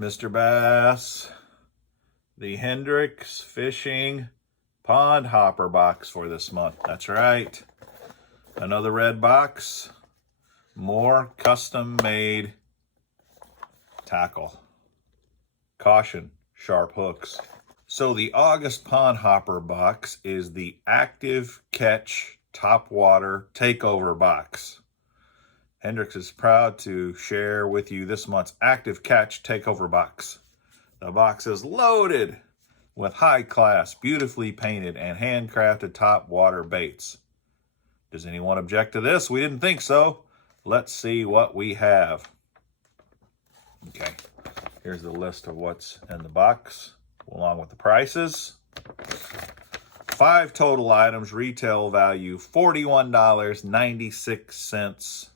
Mr. Bass, the Hendrix Fishing Pond Hopper box for this month. That's right. Another red box. More custom-made tackle. Caution, sharp hooks. So the August Pond Hopper box is the Active Catch Topwater Takeover box. Hendrix is proud to share with you this month's Active Catch Takeover box. The box is loaded with high-class, beautifully painted, and handcrafted topwater baits. Does anyone object to this? We didn't think so. Let's see what we have. Okay, here's the list of what's in the box, along with the prices. 5 total items, retail value $41.96,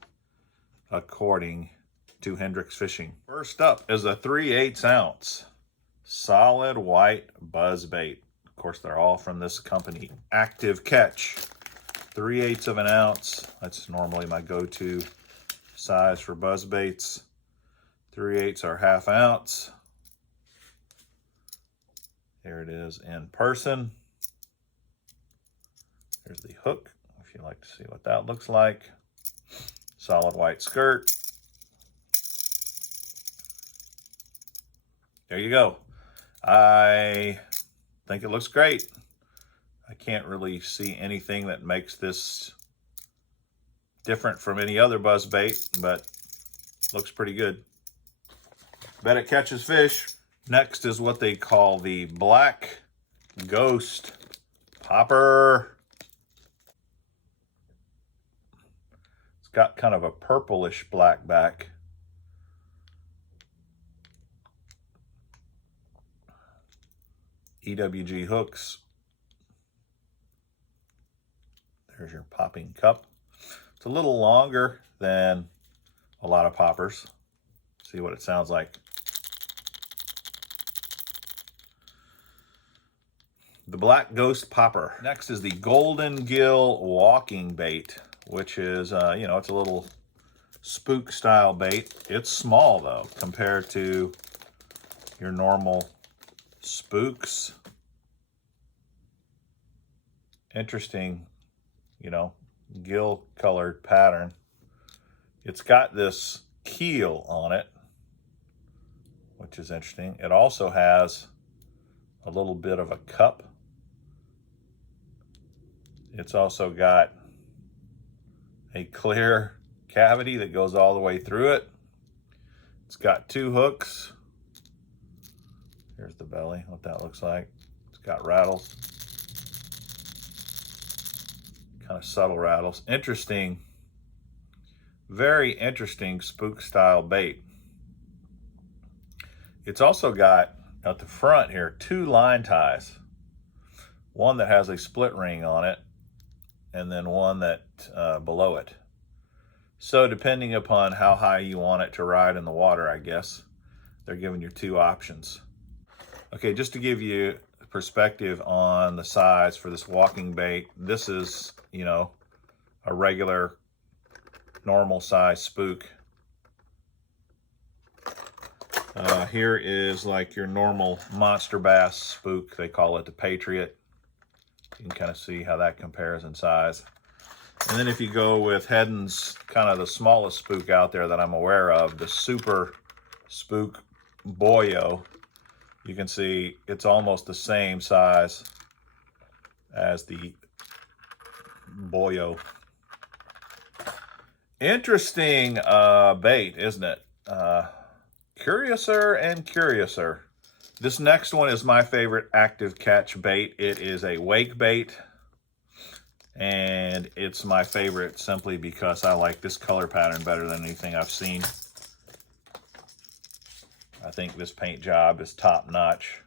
according to Hendrix Fishing. First up is a 3/8 ounce solid white buzz bait. Of course, they're all from this company, Active Catch. 3/8 of an ounce. That's normally my go-to size for buzz baits. 3/8 are ½ ounce. Here it is in person. Here's the hook, if you'd like to see what that looks like. Solid white skirt. There you go. I think it looks great. I can't really see anything that makes this different from any other buzz bait, but looks pretty good. Bet it catches fish. Next is what they call the Black Ghost Popper. It's got kind of a purplish black back. EWG hooks. There's your popping cup. It's a little longer than a lot of poppers. See what it sounds like. The Black Ghost Popper. Next is the Golden Gill walking bait, which is, it's a little spook style bait. It's small though, compared to your normal spooks. Interesting, gill colored pattern. It's got this keel on it, which is interesting. It also has a little bit of a cup. It's also got a clear cavity that goes all the way through it. It's got 2 hooks. Here's the belly, what that looks like. It's got rattles. Kind of subtle rattles. Interesting, very interesting spook style bait. It's also got at the front here 2 line ties. One that has a split ring on it, and then one that below it. So depending upon how high you want it to ride in the water, I guess, they're giving you 2 options. Okay, just to give you perspective on the size for this walking bait, this is, a regular, normal size spook. Here is like your normal monster bass spook. They call it the Patriot. You can kind of see how that compares in size. And then if you go with Heddon's, kind of the smallest spook out there that I'm aware of, the Super Spook Boyo, you can see it's almost the same size as the Boyo. Interesting bait, isn't it? Curiouser and curiouser. This next one is my favorite Active Catch bait. It is a wake bait, and it's my favorite simply because I like this color pattern better than anything I've seen. I think this paint job is top notch.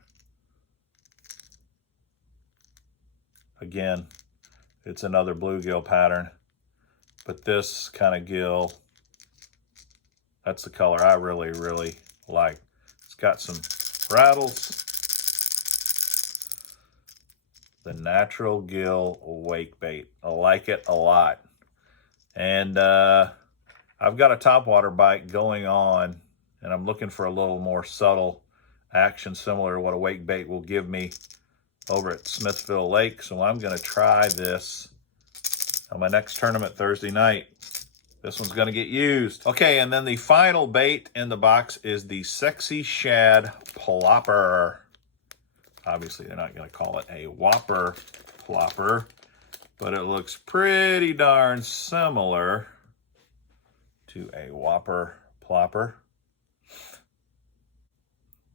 Again, it's another bluegill pattern, but this kind of gill, that's the color I really, really like. It's got some rattles. The Natural Gill wake bait. I like it a lot. And I've got a topwater bite going on and I'm looking for a little more subtle action similar to what a wake bait will give me over at Smithville Lake. So I'm going to try this on my next tournament Thursday night. This one's going to get used. Okay, and then the final bait in the box is the Sexy Shad Plopper. Obviously, they're not going to call it a Whopper Plopper, but it looks pretty darn similar to a Whopper Plopper.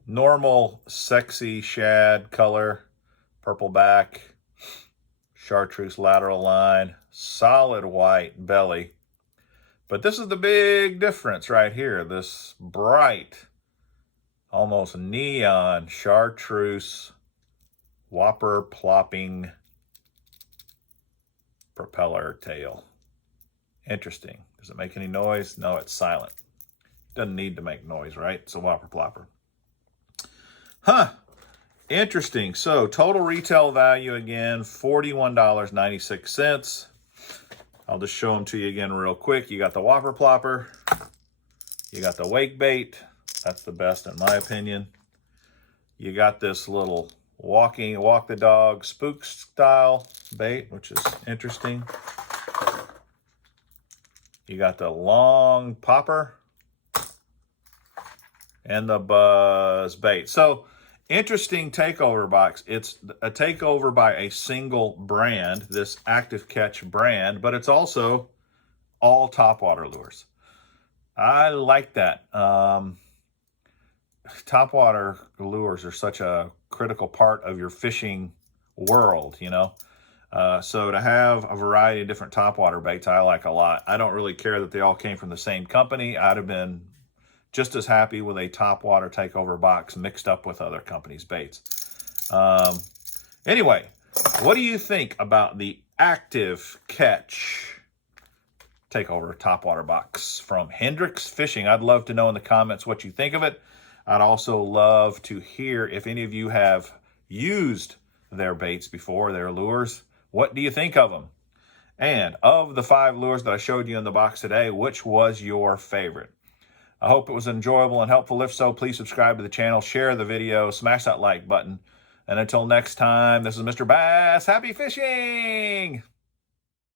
Normal sexy shad color, purple back, chartreuse lateral line, solid white belly. But this is the big difference right here. This bright, almost neon chartreuse whopper plopping propeller tail. Interesting. Does it make any noise? No, it's silent. Doesn't need to make noise, right? It's a Whopper Plopper. Huh. Interesting. So total retail value again, $41.96. I'll just show them to you again real quick. You got the Whopper Plopper. You got the wake bait. That's the best in my opinion. You got this little walk the dog spook style bait, which is interesting. You got the long popper and the buzz bait. So interesting takeover box. It's a takeover by a single brand, this Active Catch brand, but it's also all topwater lures. I like that. Topwater lures are such a critical part of your fishing world, you know. So to have a variety of different topwater baits, I like a lot. I don't really care that they all came from the same company. I'd have been just as happy with a topwater takeover box mixed up with other companies' baits. Anyway, what do you think about the Active Catch takeover topwater box from Hendrix Fishing? I'd love to know in the comments what you think of it. I'd also love to hear if any of you have used their baits before, their lures. What do you think of them? And of the 5 lures that I showed you in the box today, which was your favorite? I hope it was enjoyable and helpful. If so, please subscribe to the channel, share the video, smash that like button. And until next time, this is Mr. Bass. Happy fishing!